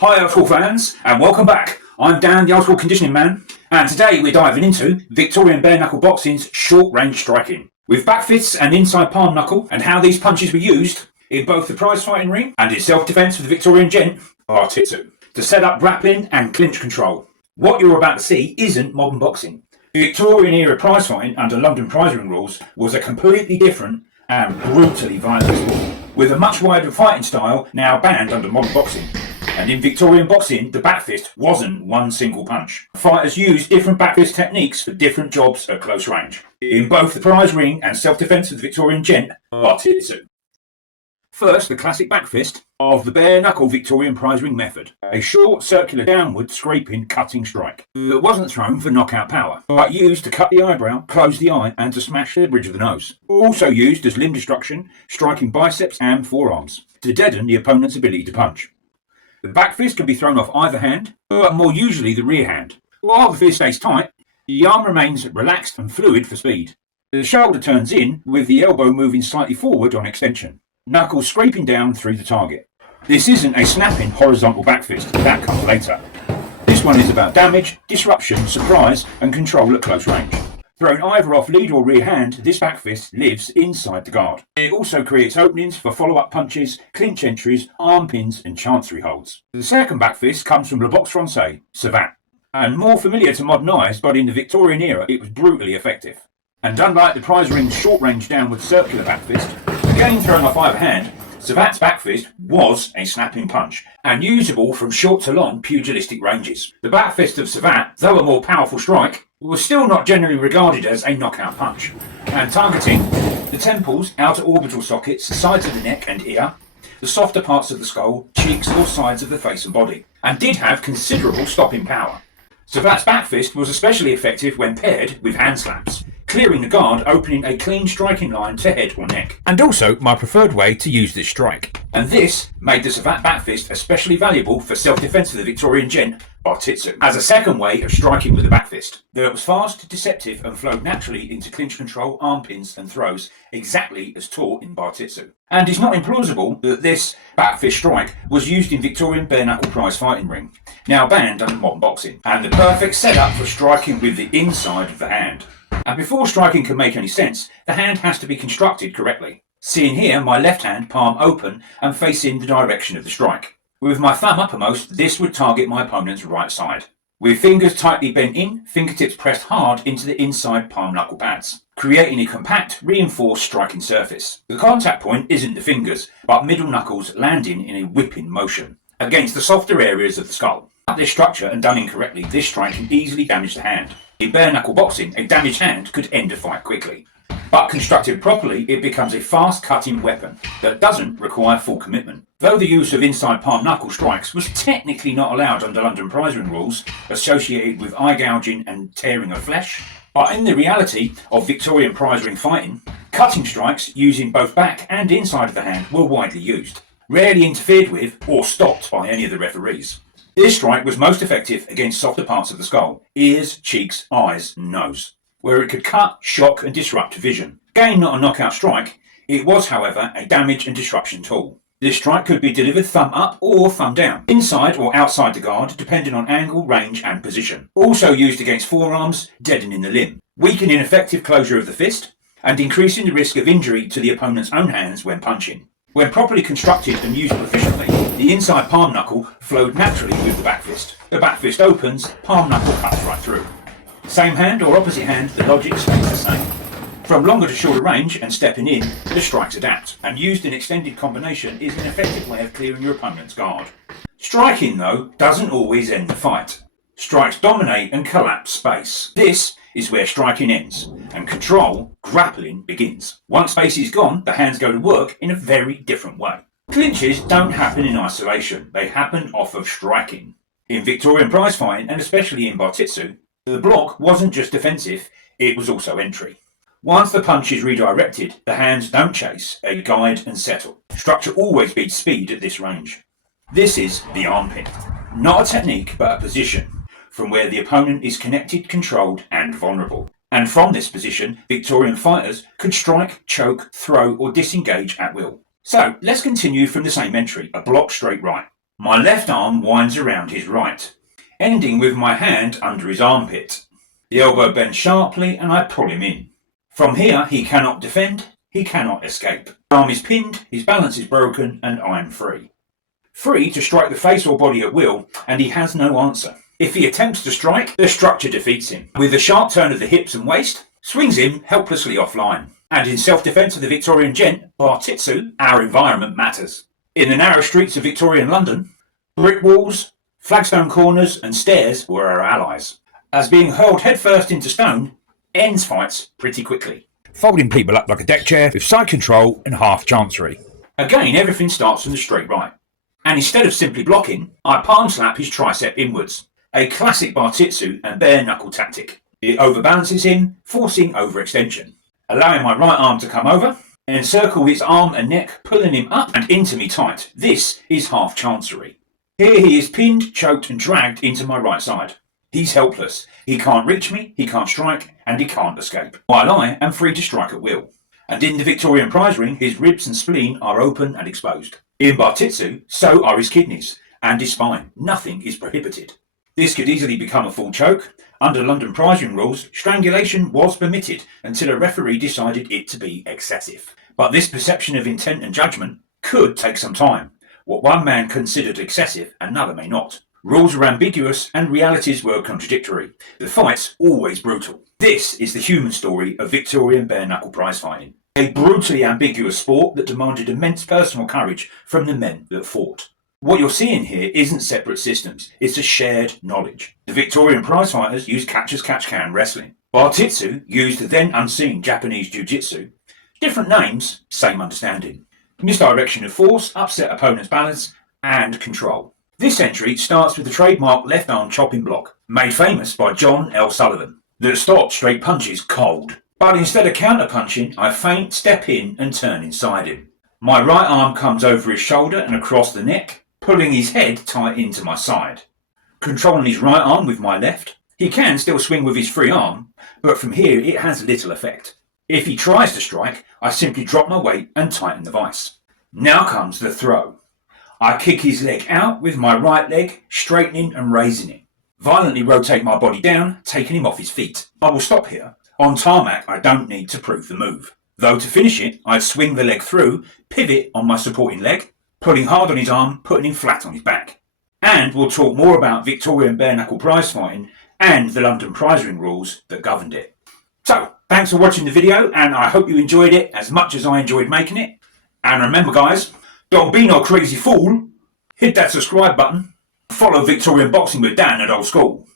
Hi old school fans, and welcome back. I'm Dan, the old school conditioning man, and today we're diving into Victorian bare knuckle boxing's short range striking, with backfists and inside palm knuckle, and how these punches were used in both the prize fighting ring and in self-defense for the Victorian Gent, Bartitsu, to set up grappling and clinch control. What you're about to see isn't modern boxing. Victorian era prize fighting under London prize ring rules was a completely different and brutally violent sport, with a much wider fighting style now banned under modern boxing. And in Victorian boxing, the backfist wasn't one single punch. Fighters used different backfist techniques for different jobs at close range, in both the prize ring and self-defense of the Victorian Gent, Bartitsu. First, the classic backfist of the bare knuckle Victorian prize ring method, a short circular downward scraping cutting strike that wasn't thrown for knockout power, but used to cut the eyebrow, close the eye and to smash the bridge of the nose. Also used as limb destruction, striking biceps and forearms, to deaden the opponent's ability to punch. The back fist can be thrown off either hand, but more usually the rear hand. While the fist stays tight, the arm remains relaxed and fluid for speed. The shoulder turns in, with the elbow moving slightly forward on extension, knuckles scraping down through the target. This isn't a snapping horizontal back fist, that comes later. This one is about damage, disruption, surprise and control at close range. Thrown either off lead or rear hand, this back fist lives inside the guard. It also creates openings for follow-up punches, clinch entries, arm pins and chancery holds. The second back fist comes from the Boxe Française, Savate, and more familiar to modern eyes, but in the Victorian era it was brutally effective. And unlike the prize ring's short-range downward circular back fist, again thrown off either hand, Savate's back fist was a snapping punch, and usable from short to long pugilistic ranges. The back fist of Savate, though a more powerful strike, was still not generally regarded as a knockout punch, and targeting the temples, outer orbital sockets, sides of the neck and ear, the softer parts of the skull, cheeks or sides of the face and body, and did have considerable stopping power. Savate's back fist was especially effective when paired with hand slaps, clearing the guard, opening a clean striking line to head or neck. And also my preferred way to use this strike. And this made the Savate back fist especially valuable for self-defense of the Victorian Gent, Bartitsu, as a second way of striking with the back fist. Though it was fast, deceptive and flowed naturally into clinch control, arm pins and throws, exactly as taught in Bartitsu. And it's not implausible that this back fist strike was used in Victorian bare knuckle prize fighting ring, now banned under modern boxing, and the perfect setup for striking with the inside of the hand. And before striking can make any sense, the hand has to be constructed correctly. Seeing here my left hand palm open and facing the direction of the strike. With my thumb uppermost, this would target my opponent's right side. With fingers tightly bent in, fingertips pressed hard into the inside palm knuckle pads, creating a compact, reinforced striking surface. The contact point isn't the fingers, but middle knuckles landing in a whipping motion against the softer areas of the skull. Without this structure and done incorrectly, this strike can easily damage the hand. In bare knuckle boxing, a damaged hand could end a fight quickly. But constructed properly, it becomes a fast-cutting weapon that doesn't require full commitment. Though the use of inside palm knuckle strikes was technically not allowed under London prize ring rules, associated with eye gouging and tearing of flesh, but in the reality of Victorian prize ring fighting, cutting strikes using both back and inside of the hand were widely used, rarely interfered with or stopped by any of the referees. This strike was most effective against softer parts of the skull, ears, cheeks, eyes and nose, where it could cut, shock and disrupt vision. Again, not a knockout strike, it was however a damage and disruption tool. This strike could be delivered thumb up or thumb down, inside or outside the guard, depending on angle, range and position. Also used against forearms, deadening the limb, weakening effective closure of the fist, and increasing the risk of injury to the opponent's own hands when punching. When properly constructed and used efficiently, the inside palm knuckle flowed naturally with the back fist. The back fist opens, palm knuckle cuts right through. Same hand or opposite hand, the logic stays the same. From longer to shorter range and stepping in, the strikes adapt, and used in extended combination is an effective way of clearing your opponent's guard. Striking, though, doesn't always end the fight. Strikes dominate and collapse space. This is where striking ends, and control, grappling, begins. Once space is gone, the hands go to work in a very different way. Clinches don't happen in isolation, they happen off of striking. In Victorian prize fighting, and especially in Bartitsu, the block wasn't just defensive, it was also entry. Once the punch is redirected, the hands don't chase, they guide and settle. Structure always beats speed at this range. This is the arm pin. Not a technique, but a position, from where the opponent is connected, controlled and vulnerable. And from this position, Victorian fighters could strike, choke, throw or disengage at will. So let's continue from the same entry, a block straight right. My left arm winds around his right, ending with my hand under his armpit. The elbow bends sharply and I pull him in. From here he cannot defend, he cannot escape. His arm is pinned, his balance is broken, and I'm free. Free to strike the face or body at will, and he has no answer. If he attempts to strike, the structure defeats him. With a sharp turn of the hips and waist, swings him helplessly offline. And in self-defence of the Victorian Gent, Bartitsu, our environment matters. In the narrow streets of Victorian London, brick walls, flagstone corners and stairs were our allies, as being hurled headfirst into stone ends fights pretty quickly. Folding people up like a deck chair with side control and half chancery. Again, everything starts from the straight right. And instead of simply blocking, I palm slap his tricep inwards. A classic Bartitsu and bare knuckle tactic. It overbalances him, forcing overextension. Allowing my right arm to come over, encircle his arm and neck, pulling him up and into me tight. This is half chancery. Here he is pinned, choked and dragged into my right side. He's helpless. He can't reach me, he can't strike, and he can't escape, while I am free to strike at will. And in the Victorian prize ring, his ribs and spleen are open and exposed. In Bartitsu, so are his kidneys and his spine. Nothing is prohibited. This could easily become a full choke. Under London prize ring rules, strangulation was permitted until a referee decided it to be excessive. But this perception of intent and judgment could take some time. What one man considered excessive, another may not. Rules were ambiguous and realities were contradictory. The fights always brutal. This is the human story of Victorian bare knuckle prize fighting. A brutally ambiguous sport that demanded immense personal courage from the men that fought. What you're seeing here isn't separate systems, it's a shared knowledge. The Victorian prize fighters used catch-as-catch-can wrestling. Bartitsu used the then unseen Japanese jiu-jitsu. Different names, same understanding. Misdirection of force, upset opponent's balance, and control. This entry starts with the trademark left arm chopping block, made famous by John L. Sullivan, that stopped straight punches cold. But instead of counter-punching, I feint, step in and turn inside him. My right arm comes over his shoulder and across the neck, pulling his head tight into my side. Controlling his right arm with my left, he can still swing with his free arm, but from here it has little effect. If he tries to strike, I simply drop my weight and tighten the vice. Now comes the throw. I kick his leg out with my right leg, straightening and raising it. Violently rotate my body down, taking him off his feet. I will stop here. On tarmac, I don't need to prove the move. Though to finish it, I'd swing the leg through, pivot on my supporting leg, pulling hard on his arm, putting him flat on his back. And we'll talk more about Victorian bare knuckle prize fighting and the London prize ring rules that governed it. So, thanks for watching the video, and I hope you enjoyed it as much as I enjoyed making it. And remember guys, don't be no crazy fool. Hit that subscribe button. Follow Victorian Boxing with Dan at Old School.